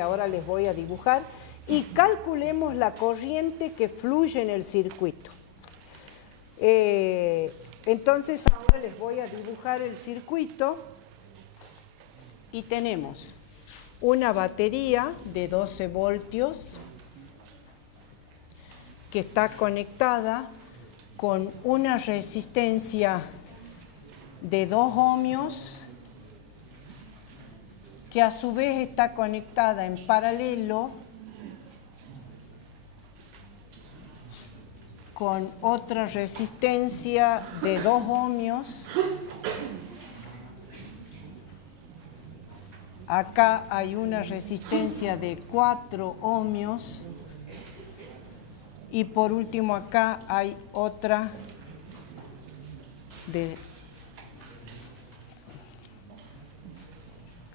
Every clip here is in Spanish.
ahora les voy a dibujar, y calculemos la corriente que fluye en el circuito. Entonces ahora les voy a dibujar el circuito y tenemos una batería de 12 voltios que está conectada con una resistencia de 2 ohmios que a su vez está conectada en paralelo con otra resistencia de 2 ohmios. Acá hay una resistencia de 4 ohmios. Y por último acá hay otra de,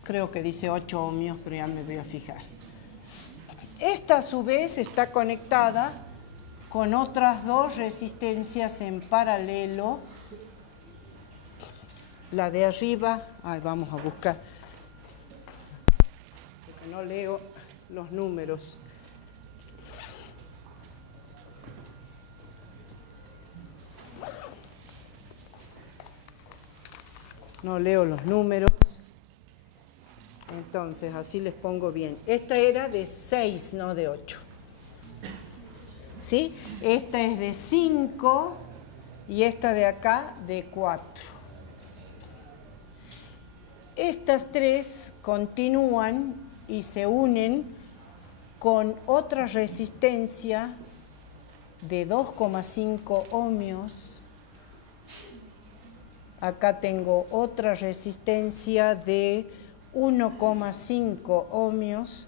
creo que dice 8 ohmios, pero ya me voy a fijar. Esta a su vez está conectada con otras 2 resistencias en paralelo. La de arriba, vamos a buscar, porque no leo los números. No leo los números, entonces así les pongo bien. Esta era de 6, no de 8. ¿Sí? Esta es de 5 y esta de acá de 4. Estas 3 continúan y se unen con otra resistencia de 2,5 ohmios. Acá tengo otra resistencia de 1,5 ohmios.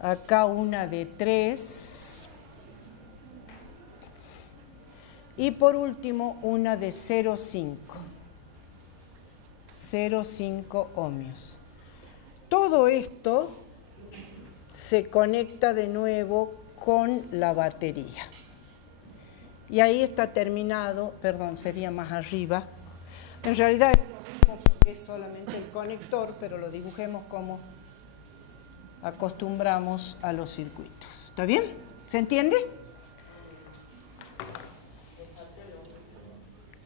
Acá una de 3. Y por último una de 0,5 ohmios. Todo esto se conecta de nuevo con la batería. Y ahí está terminado, perdón, sería más arriba. En realidad es lo mismo porque es solamente el conector, pero lo dibujemos como acostumbramos a los circuitos. ¿Está bien? ¿Se entiende?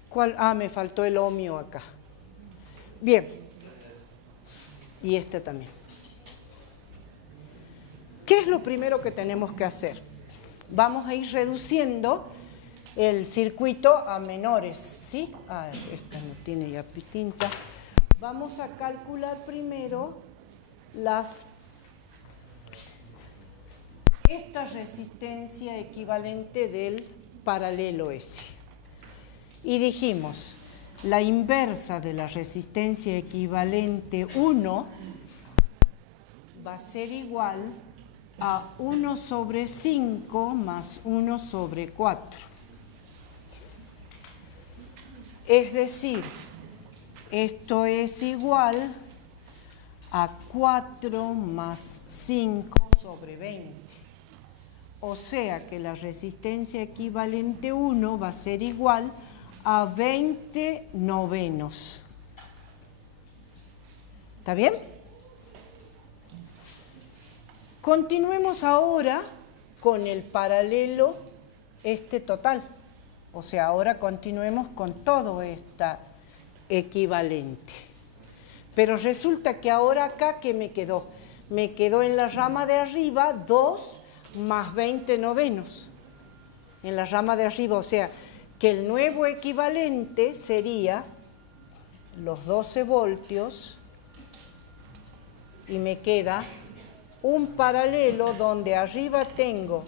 ¿Cuál? Me faltó el ohmio acá. Bien. Y este también. ¿Qué es lo primero que tenemos que hacer? Vamos a ir reduciendo el circuito a menores, ¿sí? Esta no tiene ya tinta. Vamos a calcular primero esta resistencia equivalente del paralelo S. Y dijimos, la inversa de la resistencia equivalente 1 va a ser igual a 1 sobre 5 más 1 sobre 4. Es decir, esto es igual a 4 más 5 sobre 20. O sea que la resistencia equivalente 1 va a ser igual a 20 novenos. ¿Está bien? Continuemos ahora con el paralelo total. O sea, ahora continuemos con todo esta equivalente. Pero resulta que ahora acá, ¿qué me quedó? Me quedó en la rama de arriba 2 más 20 novenos. En la rama de arriba, o sea, que el nuevo equivalente sería los 12 voltios y me queda un paralelo donde arriba tengo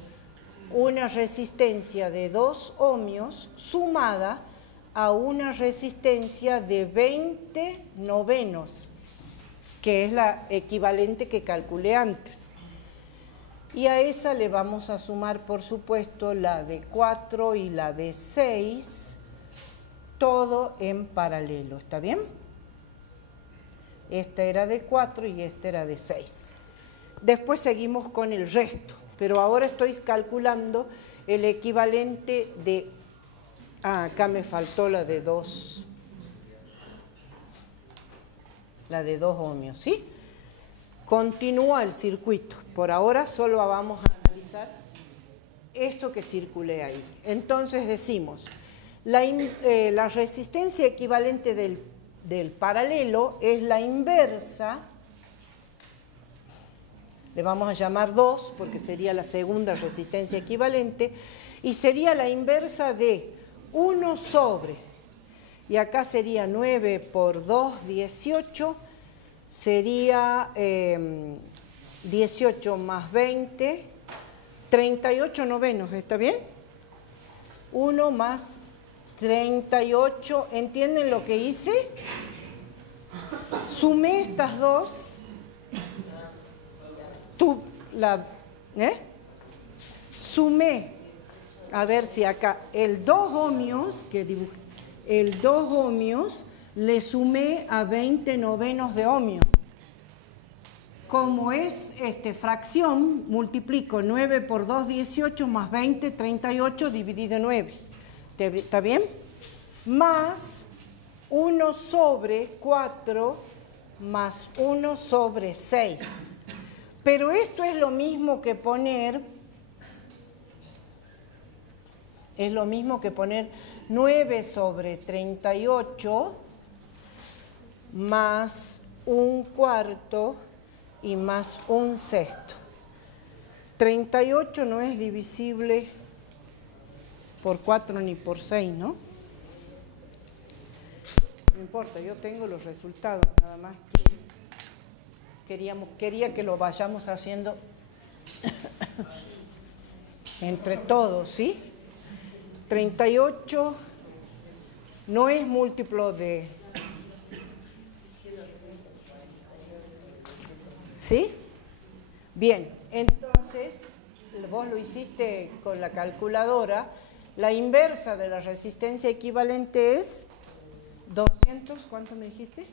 una resistencia de 2 ohmios sumada a una resistencia de 20 novenos, que es la equivalente que calculé antes. Y a esa le vamos a sumar, por supuesto, la de 4 y la de 6, todo en paralelo, ¿está bien? Esta era de 4 y esta era de 6. Después seguimos con el resto. Pero ahora estoy calculando el equivalente de... acá me faltó la de 2. La de 2 ohmios, ¿sí? continúa el circuito. Por ahora solo vamos a analizar esto que circulé ahí. Entonces decimos, la resistencia equivalente del paralelo es la inversa, le vamos a llamar 2 porque sería la segunda resistencia equivalente, y sería la inversa de 1 sobre, y acá sería 9 por 2, 18, sería 18 más 20, 38 novenos, ¿está bien? 1 más 38, ¿entienden lo que hice? Sumé estas dos, sumé, a ver si acá, el 2 ohmios, que dibujé, el 2 ohmios le sumé a 20 novenos de ohmio. Como es fracción, multiplico 9 por 2, 18, más 20, 38, dividido 9. ¿Está bien? Más 1 sobre 4, más 1 sobre 6. Pero esto es lo mismo que poner, 9 sobre 38, más 1/4, y más 1/6. 38 no es divisible por 4 ni por 6, ¿no? No importa, yo tengo los resultados, nada más que quería que lo vayamos haciendo entre todos, ¿sí? 38 no es múltiplo de... ¿Sí? Bien, entonces, vos lo hiciste con la calculadora, la inversa de la resistencia equivalente es 200, ¿cuánto me dijiste?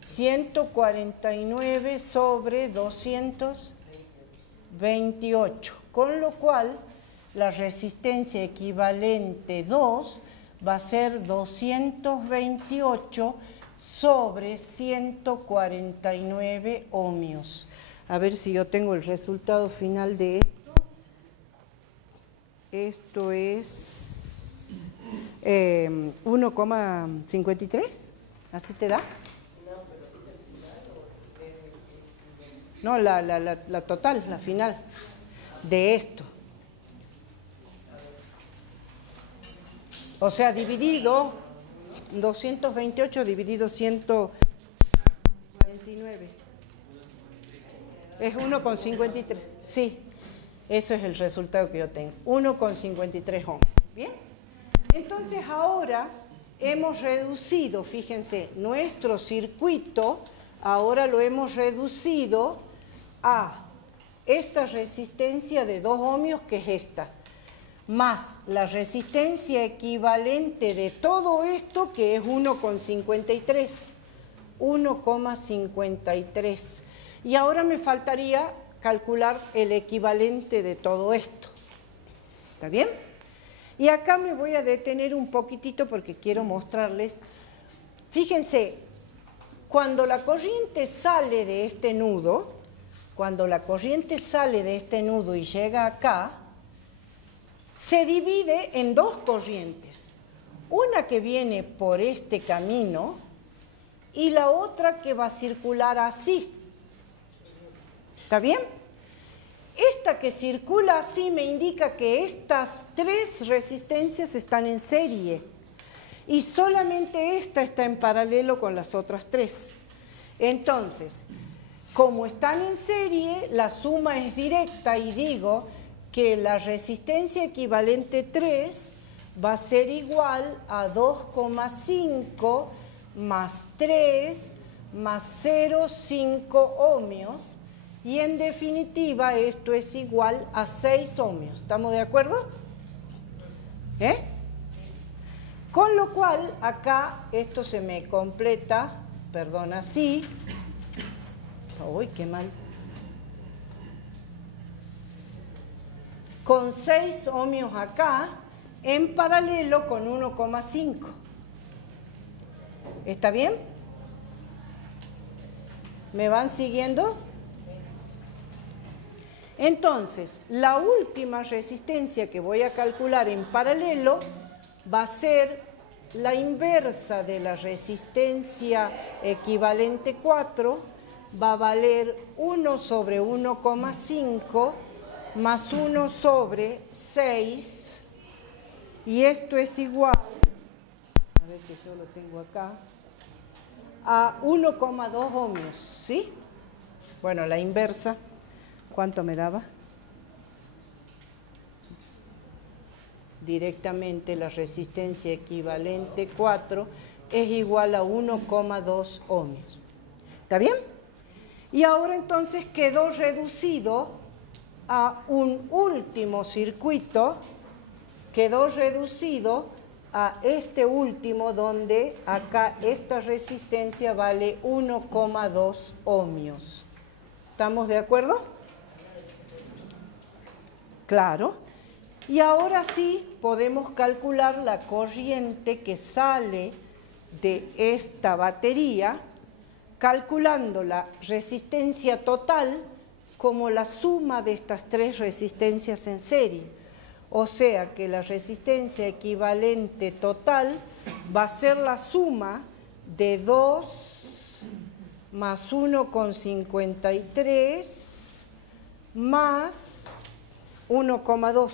149 sobre 228, con lo cual la resistencia equivalente 2 va a ser 228 sobre 149 ohmios. A ver si yo tengo el resultado final de esto. Esto es 1,53, ¿así te da? No, la total, la final de esto. O sea, dividido, 228 dividido 149. Es 1,53. Sí, eso es el resultado que yo tengo. 1,53 ohms. ¿Bien? Entonces ahora hemos reducido, fíjense, nuestro circuito, ahora lo hemos reducido a esta resistencia de 2 ohmios, que es esta, más la resistencia equivalente de todo esto, que es 1,53. 1,53. Y ahora me faltaría calcular el equivalente de todo esto. ¿Está bien? Y acá me voy a detener un poquitito porque quiero mostrarles. Fíjense, cuando la corriente sale de este nudo, y llega acá, se divide en dos corrientes. Una que viene por este camino y la otra que va a circular así. ¿Está bien? Esta que circula así me indica que estas tres resistencias están en serie y solamente esta está en paralelo con las otras tres. Entonces, como están en serie, la suma es directa y digo que la resistencia equivalente 3 va a ser igual a 2,5 más 3 más 0,5 ohmios. Y en definitiva esto es igual a 6 ohmios. ¿Estamos de acuerdo? Con lo cual acá esto se me completa, perdón, así. Uy, qué mal. Con 6 ohmios acá, en paralelo con 1,5. ¿Está bien? ¿Me van siguiendo? Entonces, la última resistencia que voy a calcular en paralelo va a ser la inversa de la resistencia equivalente 4, va a valer 1 sobre 1,5 más 1 sobre 6, y esto es igual, a ver que yo lo tengo acá, a 1,2 ohmios, ¿sí? Bueno, la inversa, ¿cuánto me daba? Directamente la resistencia equivalente 4 es igual a 1,2 ohmios. ¿Está bien? Y ahora entonces quedó reducido a un último circuito, quedó reducido a este último, donde acá esta resistencia vale 1,2 ohmios. ¿Estamos de acuerdo? Claro. Y ahora sí podemos calcular la corriente que sale de esta batería, calculando la resistencia total como la suma de estas tres resistencias en serie. O sea que la resistencia equivalente total va a ser la suma de 2 más 1,53 más 1,2.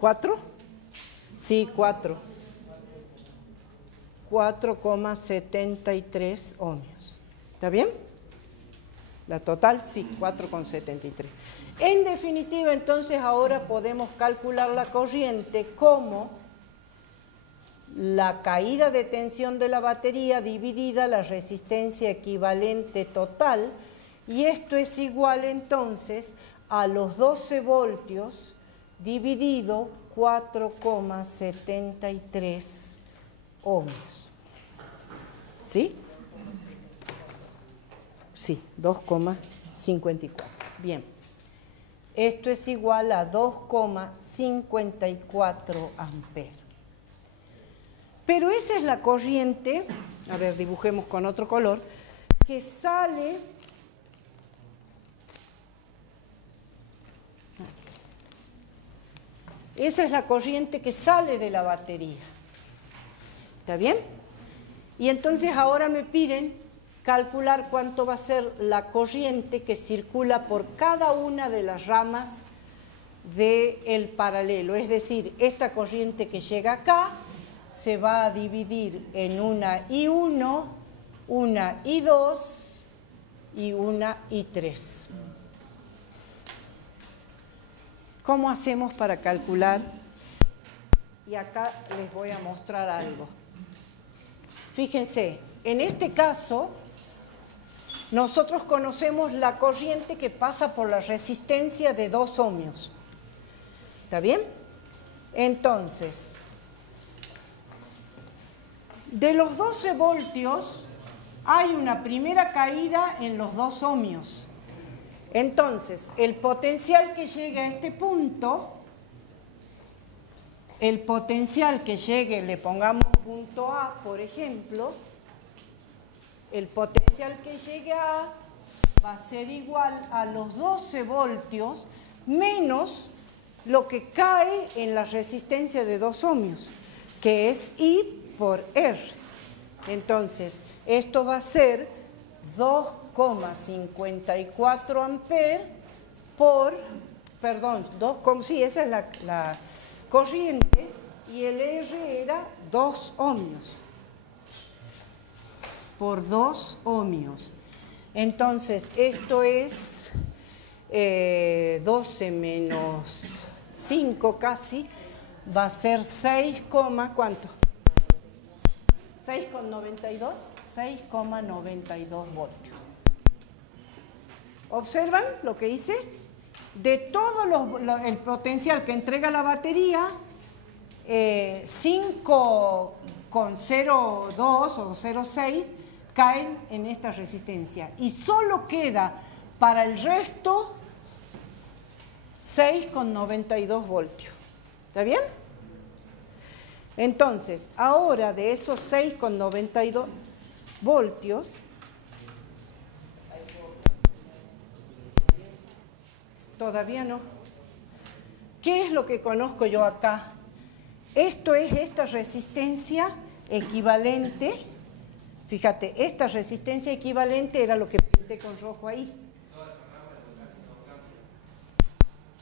¿4? Sí, 4. 4,73 ohmios. ¿Está bien? La total, sí, 4,73. En definitiva, entonces, ahora podemos calcular la corriente como la caída de tensión de la batería dividida la resistencia equivalente total, y esto es igual entonces a los 12 voltios dividido 4,73 ohmios. ¿Sí? Sí, 2,54. Bien. Esto es igual a 2,54 amperes. Pero esa es la corriente, a ver, dibujemos con otro color, que sale... Esa es la corriente que sale de la batería. ¿Está bien? Y entonces ahora me piden calcular cuánto va a ser la corriente que circula por cada una de las ramas del paralelo. Es decir, esta corriente que llega acá se va a dividir en una I1, una I2 y una I3. ¿Cómo hacemos para calcular? Y acá les voy a mostrar algo. Fíjense, en este caso, nosotros conocemos la corriente que pasa por la resistencia de 2 ohmios. ¿Está bien? Entonces, de los 12 voltios hay una primera caída en los 2 ohmios. Entonces, el potencial que llegue a este punto, el potencial que llegue, le pongamos punto A, por ejemplo, el potencial que llegue a A va a ser igual a los 12 voltios menos lo que cae en la resistencia de 2 ohmios, que es I por R. Entonces, esto va a ser 2,54 amperes por, perdón, sí, esa es la corriente, y el R era 2 ohmios, por 2 ohmios. Entonces, esto es 12 menos 5 casi, va a ser 6, ¿cuánto? 6,92, 6,92 voltios. ¿Observan lo que hice? De todo el potencial que entrega la batería, 5,02 o 0,6 caen en esta resistencia. Y solo queda para el resto 6,92 voltios. ¿Está bien? Entonces, ahora de esos 6,92 voltios, todavía no. ¿Qué es lo que conozco yo acá? Esto es esta resistencia equivalente. Fíjate, esta resistencia equivalente era lo que pinté con rojo ahí.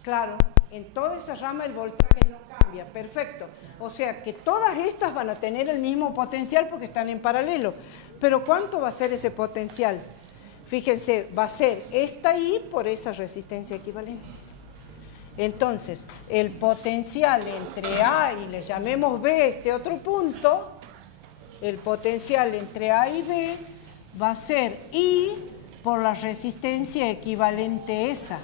Claro, en toda esa rama el voltaje no cambia, perfecto. O sea que todas estas van a tener el mismo potencial porque están en paralelo. Pero ¿cuánto va a ser ese potencial? Fíjense, va a ser esta I por esa resistencia equivalente. Entonces, el potencial entre A y le llamemos B este otro punto, el potencial entre A y B va a ser I por la resistencia equivalente esa.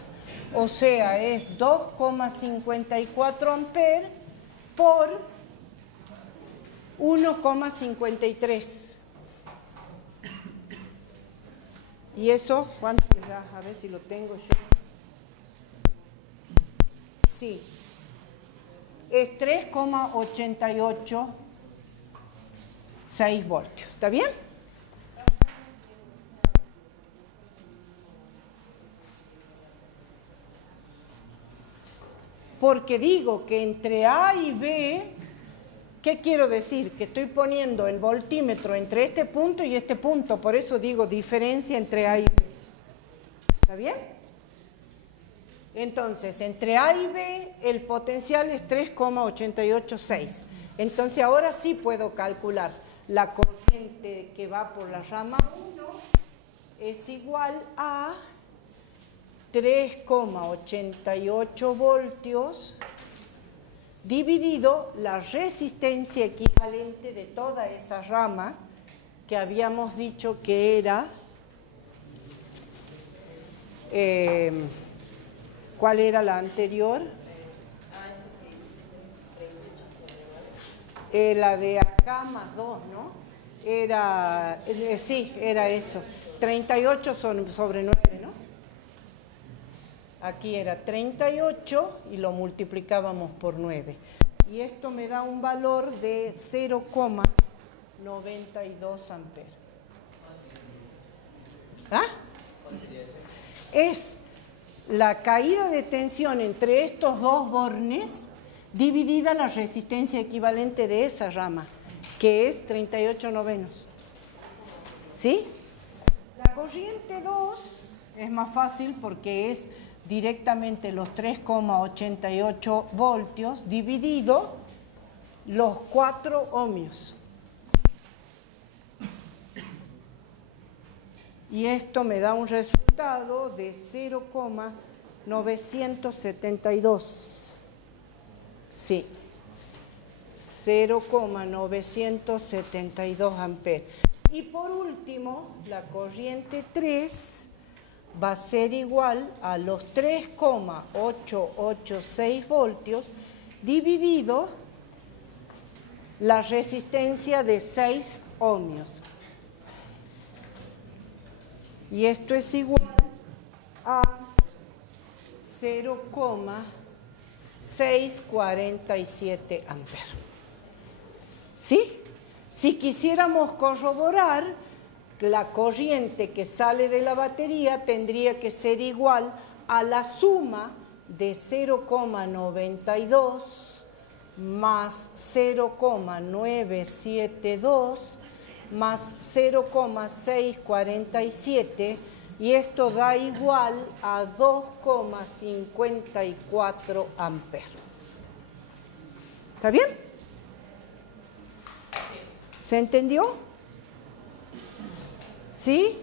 O sea, es 2,54 amperes por 1,53. ¿Y eso cuánto será? A ver si lo tengo yo. Sí, es 3,886 voltios. ¿Está bien? Porque digo que entre A y B, ¿qué quiero decir? Que estoy poniendo el voltímetro entre este punto y este punto, por eso digo diferencia entre A y B. ¿Está bien? Entonces, entre A y B, el potencial es 3,886. Entonces, ahora sí puedo calcular la corriente que va por la rama 1 es igual a 3,88 voltios dividido la resistencia equivalente de toda esa rama que habíamos dicho que era, ¿cuál era la anterior? La de acá más 2, ¿no? Era, sí, era eso. 38 sobre 9, ¿no? Aquí era 38 y lo multiplicábamos por 9. Y esto me da un valor de 0,92 amperes. ¿Ah? Es la caída de tensión entre estos dos bornes dividida la resistencia equivalente de esa rama, que es 38 novenos. ¿Sí? La corriente 2 es más fácil porque es directamente los 3,88 voltios dividido los 4 ohmios. Y esto me da un resultado de 0,972. Sí, 0,972 amperes. Y por último, la corriente 3 va a ser igual a los 3,886 voltios dividido la resistencia de 6 ohmios. Y esto es igual a 0,647 amperes. ¿Sí? Si quisiéramos corroborar, la corriente que sale de la batería tendría que ser igual a la suma de 0,92 más 0,972 más 0,647 y esto da igual a 2,54 amperes. ¿Está bien? ¿Se entendió? ¿Sí?